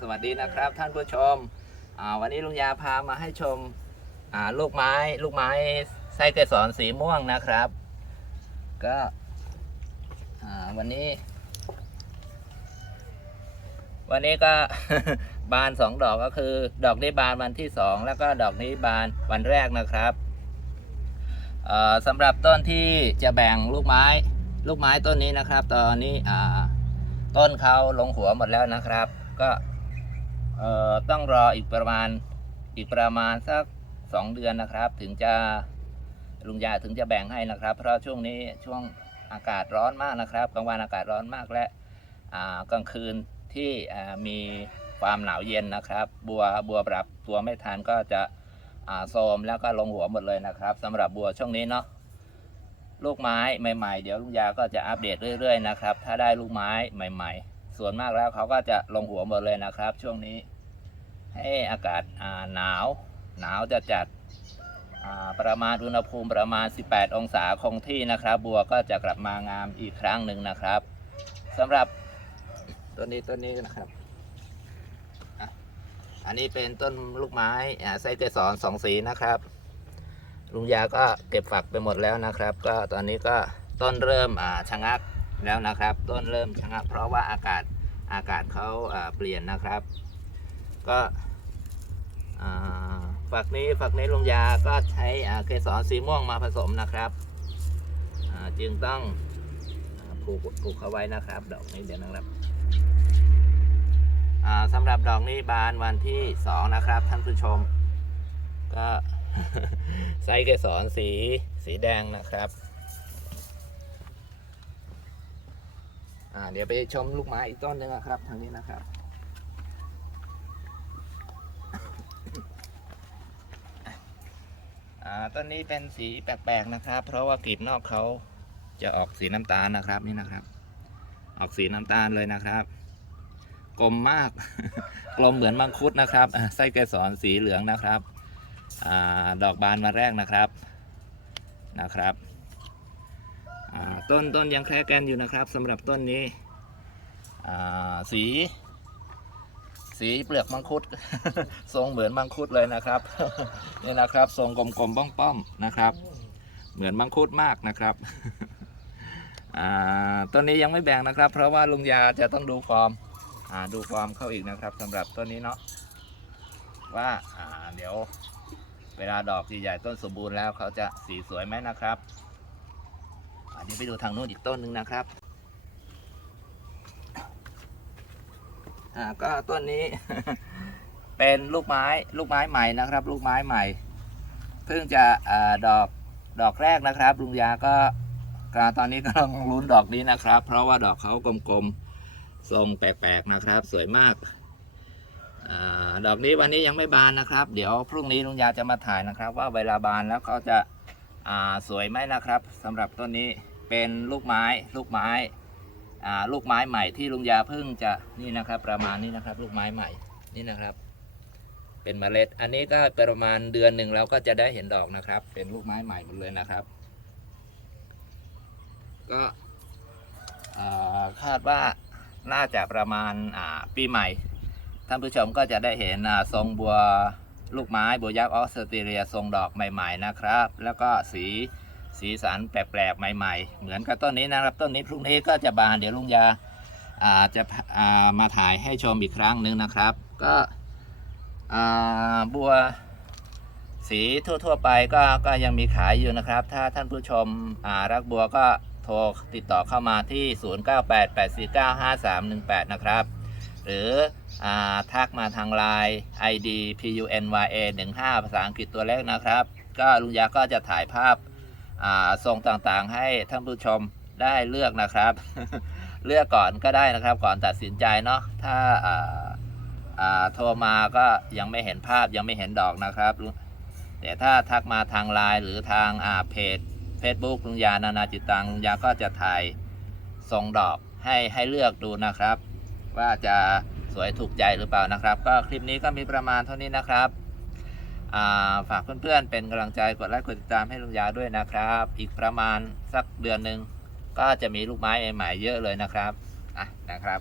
สวัสดีนะครับท่านผู้ชม วันนี้ลุงยาพามาให้ชมลูกไม้ลูกไม้ไส้เกสรสีม่วงนะครับ ก็วันนี้ วันนี้ก็บานสองดอกก็คือ ดอกนี้บานวันที่สองแล้วก็ดอกนี้บานวันแรกนะครับสำหรับต้นที่จะแบ่งลูกไม้ ลูกไม้ต้นนี้นะครับ ตอนนี้อ่า ต้นเขาลงหัวหมดแล้วนะครับ ก็เอ่อต้องรออีกประมาณอีกประมาณสักสองเดือนนะครับ ถึงจะลุงยาถึงจะแบ่งให้นะครับ เพราะช่วงนี้ช่วงอากาศร้อนมากนะครับกลางวันอากาศร้อนมากและกลางคืนที่มีความหนาวเย็นนะครับ บัวบัวปรับตัวไม่ทันก็จะอ่าโทมแล้วก็ลงหัวหมดเลยนะครับสำหรับบัวช่วงนี้เนาะ ลูกไม้ใหม่ ๆ เดี๋ยวลุงยาก็จะอัปเดตเรื่อยๆนะครับ ถ้าได้ลูกไม้ใหม่ ๆ ส่วนมากแล้วเขาก็จะลงหัวหมดเลยนะครับ ช่วงนี้ ให้อากาศาหนาว หนาวจะจัดประมาณอุณหภูมิประมาณ 18 องศาคงที่นะครับ บัวก็จะกลับมางามอีกครั้งหนึ่งนะครับสำหรับต้นนี้ต้นนี้นะครับอันนี้เป็นต้นลูกไม้ไส้เกสรสองสีนะครับ ลุงยาก็เก็บฝักไปหมดแล้วนะครับ ก็ตอนนี้ก็ต้นเริ่มอ่าชะงักแล้วนะครับ ต้นเริ่มชะงัก เพราะว่าอากาศอากาศเขาอ่าเปลี่ยนนะครับ ก็อ่าฝักนี้ฝักนี้ลุงยาก็ใช้อ่าเกสรสีม่วงมาผสมนะครับอ่าจึงต้องผูกผูกเขาไว้นะครับ ดอกนี้เดี๋ยวนะครับอ่าสำหรับดอกนี้บานวันที่สองนะครับ ท่านผู้ชม ก็ ไส้เกสรสีสีแดงนะครับอ่าเดี๋ยวไปชมลูกไม้อีกต้นหนึ่งนะครับทางนี้นะครับ อ่าต้นนี้เป็นสีแปลกๆนะครับ เพราะว่ากลีบนอกเขาจะออกสีน้ำตาลนะครับนี่นะครับ ออกสีน้ำตาลเลยนะครับ กลมมาก กลมเหมือนมังคุดนะครับไส้เกสรสีเหลืองนะครับ อดอกบานมาแรกนะครับนะครับต้นต้นยังแคร์แกนอยู่นะครับสำหรับต้นนี้สี สีเปลือกมังคุด ทรงเหมือนมังคุดเลยนะครับนี่นะครับทรงกลมๆป้อมๆนะครับ เหมือนมังคุดมากนะครับต้นนี้ยังไม่แบ่งนะครับ เพราะว่าลุงยาจะต้องดูฟอร์มดูฟอร์มเข้าอีกนะครับสำหรับต้นนี้เนาะว่าเดี๋ยว เวลาดอกใหญ่ต้นสมบูรณ์แล้วเขาจะสีสวยไหมนะครับอันนี้ไปดูทางนู้นอีกต้นหนึ่งนะครับอ่าก็ต้นนี้ เป็นลูกไม้ลูกไม้ใหม่นะครับ ลูกไม้ใหม่ เพิ่งจะอาดอกดอกแรกนะครับลุงยาก็ก็ตอนนี้กำลังลุ้นดอกนี้นะครับ เพราะว่าดอกเขากลมๆทรงแปลกๆนะครับ สวยมาก ดอกนี้วันนี้ยังไม่บานนะครับ เดี๋ยวพรุ่งนี้ลุงยาจะมาถ่ายนะครับ ว่าเวลาบานแล้วเขาจะอ่าสวยไหมนะครับสำหรับต้นนี้เป็นลูกไม้ลูกไม้อ่าลูกไม้ใหม่ที่ลุงยาเพิ่งจะนี่นะครับ ประมาณนี้นะครับ ลูกไม้ใหม่นี่นะครับ เป็นเมล็ด อันนี้ก็ประมาณเดือนหนึ่งเราก็จะได้เห็นดอกนะครับ เป็นลูกไม้ใหม่หมดเลยนะครับ ก็คาดว่าน่าจะประมาณปีใหม่ ท่านผู้ชมก็จะได้เห็นทรงบัวลูกไม้บัวยักษ์ออสเตรเลียทรงดอกใหม่ๆนะครับ แล้วก็สีสีสันแปลกๆใหม่ ๆ เหมือนกับต้นนี้นะครับต้นนี้พรุ่งนี้ก็จะบานเดี๋ยวลุงยาอาจะามาถ่ายให้ชมอีกครั้งหนึ่งนะครับ ก็บัวสีทั่วๆไปก็ก็ยังมีขายอยู่นะครับ ถ้าท่านผู้ชมรักบัวก็โทรติดต่อเข้ามาที่ 0988495318 นะครับ หรืออทักมาทางไลน์ ID PUNYA 15ภาษาอังกฤษตัวเลขนะครับ ก็ลุงยาก็จะถ่ายภาพทรงต่างๆ ให้ท่านผู้ชมได้เลือกนะครับ เลือกก่อนก็ได้นะครับ ก่อนตัดสินใจเนาะถ้าาาโทรมาก็ยังไม่เห็นภาพยังไม่เห็นดอกนะครับ แต่ถ้าทักมาทางไลน์หรือทางาเพจ Facebook ลุงยานานาจิตตังลุงยาก็จะถ่ายทรงดอกให้ให้เลือกดูนะครับ ว่าจะสวยถูกใจหรือเปล่านะครับ ก็คลิปนี้ก็มีประมาณเท่านี้นะครับาฝากเพื่อนๆเป็นกำลังใจกดไลค์กดติดตามให้ลุงยาด้วยนะครับ อีกประมาณสักเดือนหนึ่งก็จะมีลูกไม้ใหม่ๆเยอะเลยนะครับอะนะครับ